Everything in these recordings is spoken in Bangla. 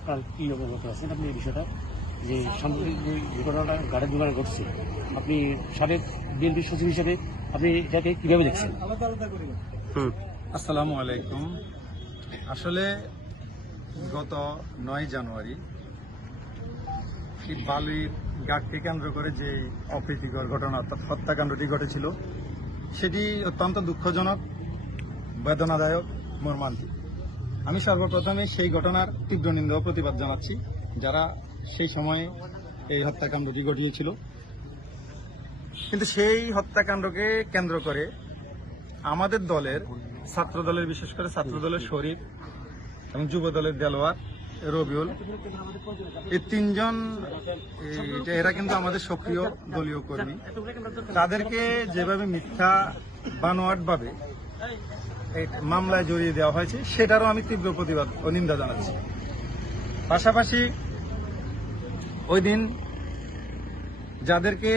আপনার কি অবগত আছেন আপনি এই বিষয়টা? যে সাম্প্রতিক যে ঘটনাটা গাড়ি দোকানে ঘটছে আপনি সাবেক বিএনপি সচিব হিসেবে আপনি এটাকে কীভাবে দেখছেন? হুম। আসসালামু আলাইকুম। আসলে গত নয় জানুয়ারি বালির ঘাটকে কেন্দ্র করে যে অপ্রীতিকর ঘটনা অর্থাৎ হত্যাকাণ্ডটি ঘটেছিল সেটি অত্যন্ত দুঃখজনক বেদনাদায়ক মর্মান্তিক। আমি সর্বপ্রথমে সেই ঘটনার তীব্র নিন্দা ও প্রতিবাদ জানাচ্ছি, যারা সেই সময়ে এই হত্যাকাণ্ডটি ঘটিয়েছিল। কিন্তু সেই হত্যাকাণ্ডকে কেন্দ্র করে আমাদের দলের ছাত্র দলের বিশেষ করে ছাত্র দলের শরীফ এবং যুব দলের দেলোয়ার, রবিউল, এই তিনজন এরা কিন্তু আমাদের সক্রিয় দলীয় কর্মী। তাদেরকে যেভাবে মিথ্যা বানোয়াট ভাবে এই মামলায় জড়িয়ে দেওয়া হয়েছে, সেটারও আমি তীব্র প্রতিবাদ ও নিন্দা জানাচ্ছি। পাশাপাশি ওই দিন যাদেরকে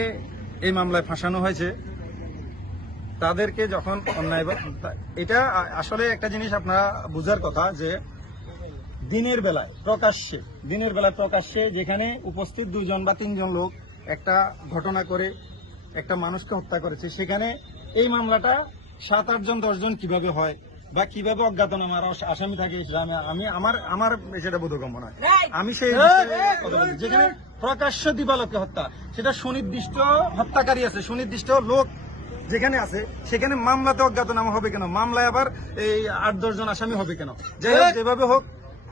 এই মামলায় ফাঁসানো হয়েছে, তাদেরকে যখন অন্যায় এটা আসলে একটা জিনিস আপনারা বুঝার কথা যে দিনের বেলায় প্রকাশ্যে, দিনের বেলায় প্রকাশ্যে যেখানে উপস্থিত দুজন বা তিনজন লোক একটা ঘটনা করে একটা মানুষকে হত্যা করেছে, সেখানে এই মামলাটা সাত আটজন দশজন কীভাবে হয় বা কীভাবে অজ্ঞাতনামা আসামি থাকে সেটা আমি আমি আমার আমার সেটা বোধগম্য নয়। আমি সেই। যেখানে প্রকাশ্য দিবালকে হত্যা সেটা সুনির্দিষ্ট হত্যাকারী আছে সুনির্দিষ্ট লোক যেখানে আছে সেখানে মামলাতে অজ্ঞাতনামা হবে কেন? মামলায় আবার এই আট দশজন আসামি হবে কেন? যাই হোক যেভাবে হোক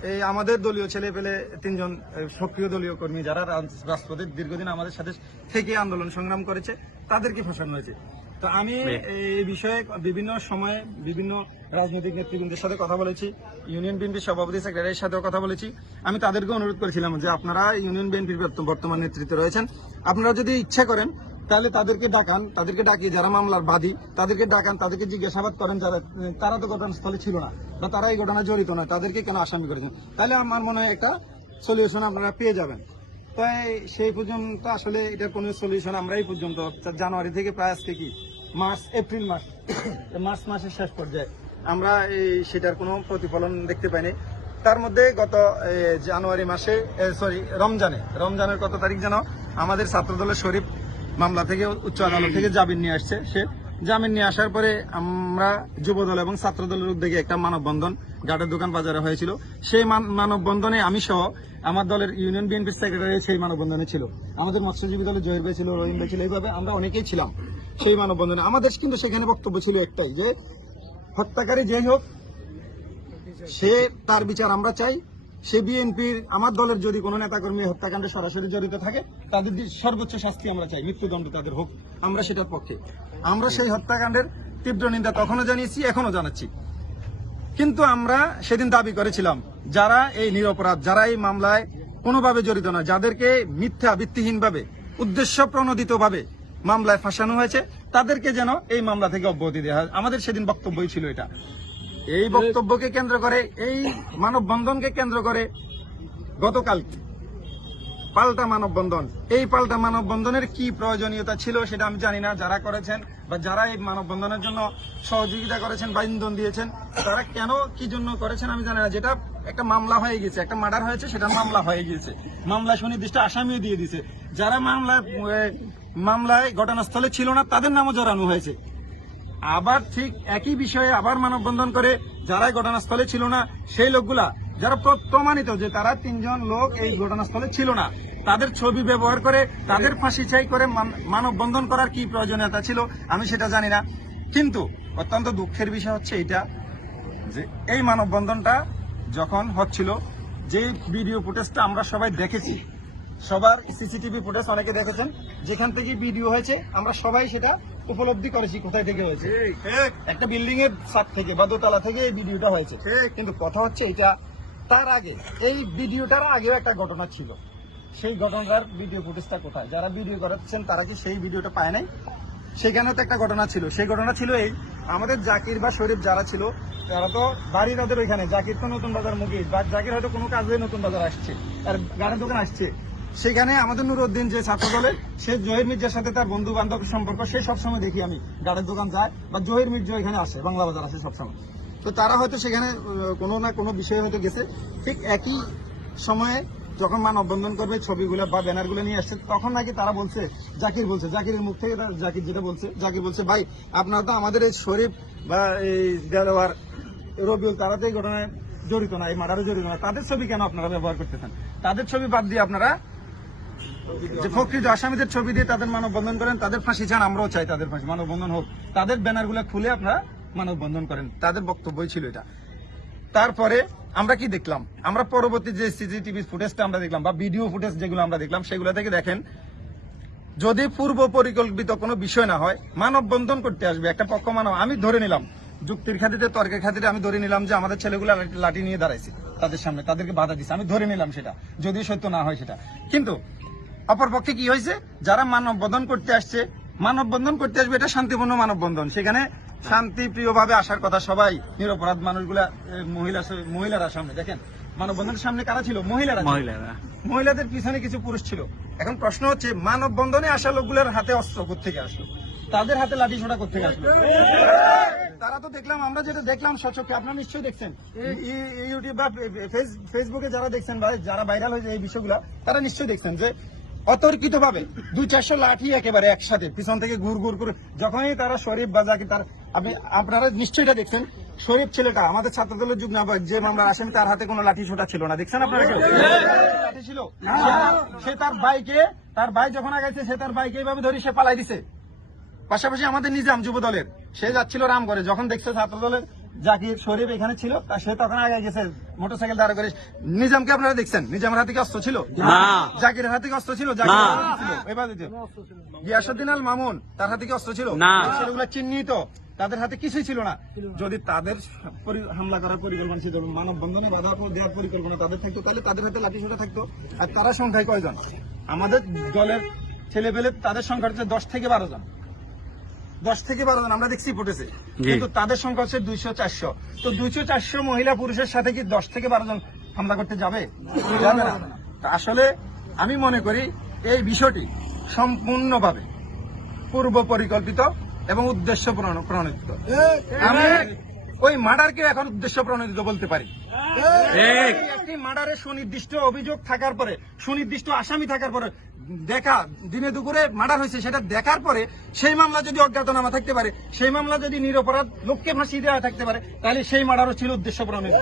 এই আমাদের দলীয় ছেলে পেলে তিনজন সক্রিয় দলীয় কর্মী যারা রাজ- রাজপথে দীর্ঘদিন আমাদের সাথে থেকে আন্দোলন সংগ্রাম করেছে তাদেরকে ফাঁসানো হয়েছে। তো আমি এই বিষয়ে বিভিন্ন সময়ে বিভিন্ন রাজনৈতিক নেতৃবৃন্দের সাথে কথা বলেছি ইউনিয়ন বিএনপির সভাপতি সেক্রেটারির সাথেও কথা বলেছি। আমি তাদেরকে অনুরোধ করেছিলাম যে আপনারা ইউনিয়ন বিএনপির বর্তমান নেতৃত্বে রয়েছেন। আপনারা যদি ইচ্ছা করেন তাহলে তাদেরকে ডাকান তাদেরকে ডাকিয়ে যারা মামলার বাদী তাদেরকে ডাকান তাদেরকে জিজ্ঞাসাবাদ করেন যারা তারা তো ঘটনাস্থলে ছিল না বা তারা এই ঘটনা জড়িত নয় তাদেরকে কেন আসামি করেছেন তাহলে আমার মনে হয় একটা সলিউশন আপনারা পেয়ে যাবেন। তাই সেই পর্যন্ত আসলে এটার কোনো সলিউশন আমরা এই পর্যন্ত জানুয়ারি থেকে প্রায় আজকে কি? মার্চ এপ্রিল মাস। মার্চ মাসের শেষ পর্যায়ে। আমরা এই সেটার কোনো প্রতিফলন দেখতে পাইনি। তার মধ্যে গত জানুয়ারি মাসে সরি রমজানে। রমজানের কত তারিখ যেন আমাদের ছাত্রদলের শরীফ মামলা থেকে উচ্চ আদালত থেকে জামিন নিয়ে আসছে। সে জামিন নিয়ে আসার পরে আমরা যুবদল এবং ছাত্রদলের উদ্যোগে একটা মানববন্ধন গাটের দোকান বাজারে হয়েছিল। সেই মান- মানববন্ধনে আমি সহ আমার দলের ইউনিয়ন বিএনপির সেক্রেটারি সেই মানববন্ধনে ছিল। আমাদের মৎস্যজীবী দলের জহির ভাই ছিল রহিম ভাই ছিল এইভাবে আমরা অনেকেই ছিলাম। সেই মানববন্ধনে। আমাদের কিন্তু সেখানে বক্তব্য ছিল একটাই যে, হত্যাকারী যেই হোক, সে তার বিচার আমরা চাই। সে বিএনপির, আমার দলের যদি কোনো নেতাকর্মী হত্যাকাণ্ডে সরাসরি জড়িত থাকে, তাদের সর্বোচ্চ শাস্তি আমরা চাই, মৃত্যুদণ্ড তাদের হোক, আমরা সেটার পক্ষে। আমরা সেই হত্যাকাণ্ডের তীব্র নিন্দা তখনও জানিয়েছি এখনও জানাচ্ছি। কিন্তু আমরা সেদিন দাবি করেছিলাম, যারা এই নিরপরাধ, যারা এই মামলায় কোনোভাবে জড়িত না, যাদেরকে মিথ্যা, ভিত্তিহীনভাবে উদ্দেশ্য প্রণোদিতভাবে মামলায় ফাঁসানো হয়েছে তাদেরকে যেন এই মামলা থেকে অব্যাহতি দেওয়া হয়। আমাদের সেদিন বক্তব্যই ছিল এটা। এই বক্তব্যকে কেন্দ্র করে এই মানববন্ধনকে কেন্দ্র করে গতকাল পাল্টা মানববন্ধন। এই পাল্টা মানববন্ধনের কি প্রয়োজনীয়তা ছিল সেটা আমি জানি না। যারা করেছেন বা যারা এই মানববন্ধনের জন্য সহযোগিতা করেছেন বা ইন্ধন দিয়েছেন তারা কেন কি জন্য করেছেন আমি জানি না। যেটা একটা মামলা হয়ে গেছে একটা মার্ডার হয়েছে সেটা মামলা হয়ে গেছে। মামলা সুনির্দিষ্ট আসামিও দিয়ে দিয়েছে। যারা মামলায় এ, মামলায় ঘটনাস্থলে ছিল না, তাদের নামও জড়ানো হয়েছে। আবার ঠিক একই বিষয়ে আবার মানববন্ধন করে যারাই ঘটনাস্থলে ছিল না, সেই লোকগুলা যারা প্রমাণিত যে তারা তিনজন লোক এই ঘটনাস্থলে ছিল না, তাদের ছবি ব্যবহার করে, তাদের ফাঁসি চাই করে মান- মানববন্ধন করার কি প্রয়োজনীয়তা ছিল, আমি সেটা জানি না। কিন্তু অত্যন্ত দুঃখের বিষয় হচ্ছে এটা, যে এই মানববন্ধনটা যখন হচ্ছিল যে ভিডিও ফুটেজটা আমরা সবাই দেখেছি সবার সিসিটিভি ফুটেজ অনেকে দেখেছেন। যেখান থেকে ভিডিও হয়েছে আমরা সবাই সেটা উপলব্ধি করেছি কোথায় থেকে হয়েছে। একটা বিল্ডিং এর ছাদ থেকে বা দোতলা থেকে এই ভিডিওটা হয়েছে। কিন্তু কথা হচ্ছে এটা তার আগে এই ভিডিওটার আগেও একটা ঘটনা ছিল। সেই ঘটনার ভিডিও ফুটেজটা কোথায়? যারা ভিডিও করাচ্ছেন তারা কি সেই ভিডিওটা পায় নাই? সেখানেও তো একটা ঘটনা ছিল। সেই ঘটনা ছিল এই আমাদের জাকির বা শরীফ যারা ছিল তারা তো বাড়ি তাদের ওইখানে। জাকির তো নতুন বাজার মুখে বা জাকির হয়তো কোনো কাজে নতুন বাজার আসছে আর গাড়ির দোকান আসছে। সেখানে আমাদের নুরুদ্দিন যে ছাত্র দলে সে জহির মির্জার সাথে তার বন্ধু বান্ধব সম্পর্ক, সে সবসময় দেখি আমি। গাড়ির দোকান যায় বা জহির মির্জা এখানে আসে, বাংলা বাজার আসে সবসময়। তো তারা হয়তো সেখানে কোনো না কোনো বিষয়ে হয়তো গেছে। ঠিক একই সময়ে যখন মান মানববন্ধন করবে, ছবিগুলো বা ব্যানারগুলো নিয়ে আসছে, তখন নাকি তারা বলছে, জাকির বলছে, জাকিরের মুখ থেকে জাকির যেটা বলছে, জাকির বলছে, ভাই, আপনারা তো আমাদের এই শরীফ বা এই দেলোয়ার রবিউল তারা তো এই ঘটনায় জড়িত না, এই মার্ডারে জড়িত না। তাদের ছবি কেন আপনারা ব্যবহার করতেছেন? তাদের ছবি বাদ দিয়ে আপনারা যে প্রকৃত আসামিদের ছবি দিয়ে তাদের মানববন্ধন করেন, তাদের ফাঁসি চান, আমরাও চাই তাদের ফাঁসি, মানববন্ধন হোক। তাদের ব্যানারগুলো খুলে আপনারা মানববন্ধন করেন। তাদের বক্তব্যই ছিল এটা। তারপরে আমরা কি দেখলাম? আমরা পরবর্তী যে সিসিটিভি ফুটেজটা আমরা দেখলাম বা ভিডিও ফুটেজ যেগুলো আমরা দেখলাম, সেগুলো থেকে দেখেন, যদি পূর্ব পরিকল্পিত কোনো বিষয় না হয়, মানববন্ধন করতে আসবে। একটা পক্ষ মানব আমি ধরে নিলাম, যুক্তির খাতিরে, তর্কের খাতিরে আমি ধরে নিলাম যে আমাদের ছেলেগুলো লাঠি নিয়ে দাঁড়াইছে তাদের সামনে, তাদেরকে বাধা দিচ্ছে আমি ধরে নিলাম সেটা, যদি সত্য না হয় সেটা। কিন্তু অপরপক্ষে কি হয়েছে? যারা মানববন্ধন করতে আসছে মানববন্ধন করতে আসবে এটা শান্তিপূর্ণ মানববন্ধন। সেখানে শান্তিপ্রিয়ভাবে আসার কথা সবাই নিরপরাধ মানুষগুলা মহিলা মহিলারা সামনে। দেখেন মানববন্ধনের সামনে কারা ছিল? মহিলারা মহিলারা। মহিলাদের পিছনে কিছু পুরুষ ছিল। এখন প্রশ্ন হচ্ছে মানববন্ধনে আসা লোকগুলোর হাতে অস্ত্র থেকে আসলো? তাদের হাতে লাঠি ছোটা করতে আসলো? তারা তো দেখলাম আমরা যেটা দেখলাম সচক্ষে আপনারা নিশ্চয়ই দেখছেন। ইউটিউব বা ফেস- ফেসবুকে যারা দেখছেন বা যারা ভাইরাল হয়েছে এই বিষয়গুলো তারা নিশ্চয়ই দেখছেন যে অতর্কিত ভাবে দুই চারশো লাঠি একেবারে একসাথে পিছন থেকে ঘুর ঘুর করে যখনই তারা শরীফ বা জাকির তার আপনি আপনারা নিশ্চয়ই এটা দেখছেন। শরীফ ছেলেটা আমাদের ছাত্র দলের যুগ না যে মামলার আসামি তার হাতে কোনো লাঠি ছোটা ছিল না। দেখছেন আপনারা লাঠি ছিল। সে তার বাইকে তার ভাই যখন আগাইছে সে তার বাইকে এইভাবে ধরে সে পালাই দিছে। পাশাপাশি আমাদের নিজাম যুব দলের সে যাচ্ছিল রামগড়ে। যখন দেখছে ছাত্র দলের জাকির শরীফ এখানে ছিল তা সে তখন আগে গেছে মোটরসাইকেল দাঁড়া করে। নিজামকে আপনারা দেখছেন? নিজামের হাতে কি অস্ত্র ছিল? না। জাকিরের হাতে কি অস্ত্র ছিল? গিয়াসুদ্দিন আল মামুন তার হাতে কি অস্ত্র ছিল? না। এই চিহ্নিত। তাদের হাতে কিছুই ছিল না। যদি তাদের হামলা করার পরিকল্পনা ছিল মানববন্ধনে বাধা দেওয়ার পরিকল্পনা তাদের থাকতো তাহলে তাদের হাতে লাঠি ছোটা থাকতো। আর তারা সংখ্যায় কয়জন? আমাদের দলের ছেলে পেলে তাদের সংখ্যা হচ্ছে দশ থেকে বারো জন। দশ থেকে বারো জন আমরা দেখছি ফুটেছে কিন্তু তাদের সংখ্যা হচ্ছে দুইশো চারশো। তো দুইশো চারশো মহিলা পুরুষের সাথে কি দশ থেকে বারো জন হামলা করতে যাবে? যাবে না। আসলে আমি মনে করি এই বিষয়টি সম্পূর্ণভাবে পূর্ব পরিকল্পিত এবং উদ্দেশ্য প্রণোদিত। আমি ওই মার্ডারকে এখন উদ্দেশ্য প্রণোদিত বলতে পারি। একটি মার্ডারের সুনির্দিষ্ট অভিযোগ থাকার পরে সুনির্দিষ্ট আসামি থাকার পরে দেখা দিনে দুপুরে মার্ডার হয়েছে সেটা দেখার পরে সেই মামলা যদি অজ্ঞাতনামা থাকতে পারে সেই মামলা যদি নিরপরাধ লোককে ফাঁসি দেওয়া থাকতে পারে তাহলে সেই মার্ডারও ছিল উদ্দেশ্য প্রণোদিত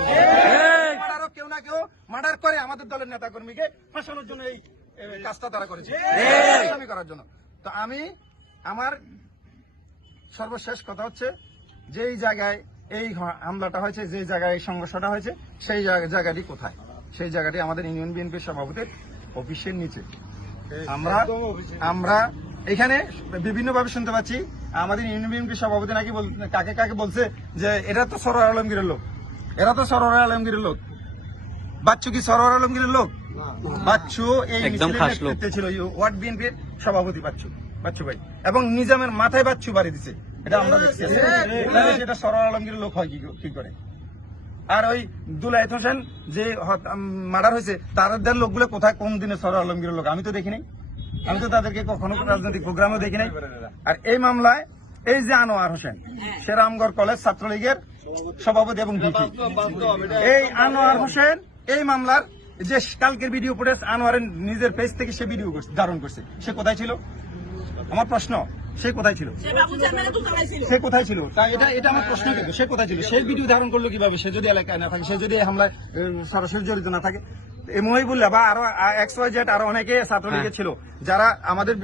মার্ডারও কেউ না কেউ মার্ডার করে আমাদের দলের নেতা কর্মীকে ফাঁসানোর জন্য এই কাজটা তারা করেছে। করার জন্য। তো আমি আমার সর্বশেষ কথা হচ্ছে যেই জায়গায় এই হামলাটা হয়েছে যে জায়গায় এই সংঘর্ষটা হয়েছে সেই জায়গা- জায়গাটি কোথায়? সেই জায়গাটি আমাদের ইউনিয়ন বিএনপির সভাপতির অফিসের নিচে। আমরা আমরা এখানে বিভিন্ন ভাবে শুনতে পাচ্ছি। আমাদের ইউনিয়ন বিএনপির সভাপতি নাকি কাকে কাকে বলছে যে এরা তো সরোয়ার আলমগীরের লোক। এরা তো সরোয়ার আলমগীরের লোক। বাচ্চু কি সরোয়ার আলমগীরের লোক? বাচ্চু এই। নেতৃত্বে ছিল ওয়ার্ড বিএনপির সভাপতি বাচ্চু বাচ্চু ভাই। এবং নিজামের মাথায় বাচ্চু বাড়ি দিছে। এটা আমরা দেখছি। সেটা সরোয়ার আলমগীরের লোক হয় কি করে? আর ওই দুলাইত হোসেন যে মার্ডার হয়েছে তাদের লোকগুলো কোথায় কোন দিনে সরোয়ার আলমগীরের লোক? আমি তো দেখি নাই। আমি তো তাদেরকে কখনো রাজনৈতিক প্রোগ্রামও দেখি নাই। আর এই মামলায় এই যে আনোয়ার হোসেন সে রামগড় কলেজ ছাত্রলীগের সভাপতি। এবং এই আনোয়ার হোসেন এই মামলার যে কালকের ভিডিও ফুটেজ আনোয়ারের নিজের পেজ থেকে সে ভিডিও ধারণ করছে। সে কোথায় ছিল? আমার প্রশ্ন সে কোথায় ছিল? সে কোথায় ছিল? তা এটা এটা আমার প্রশ্ন কিন্তু সে কোথায় ছিল? সে ভিডিও ধারণ করল কীভাবে? সে যদি এলাকায় না থাকে সে যদি হামলায় সরাসরি জড়িত না থাকে। এই বললে বা আরও এক্স ওয়াই জেড আরও অনেকে ছাত্রলীগের ছিল যারা আমাদের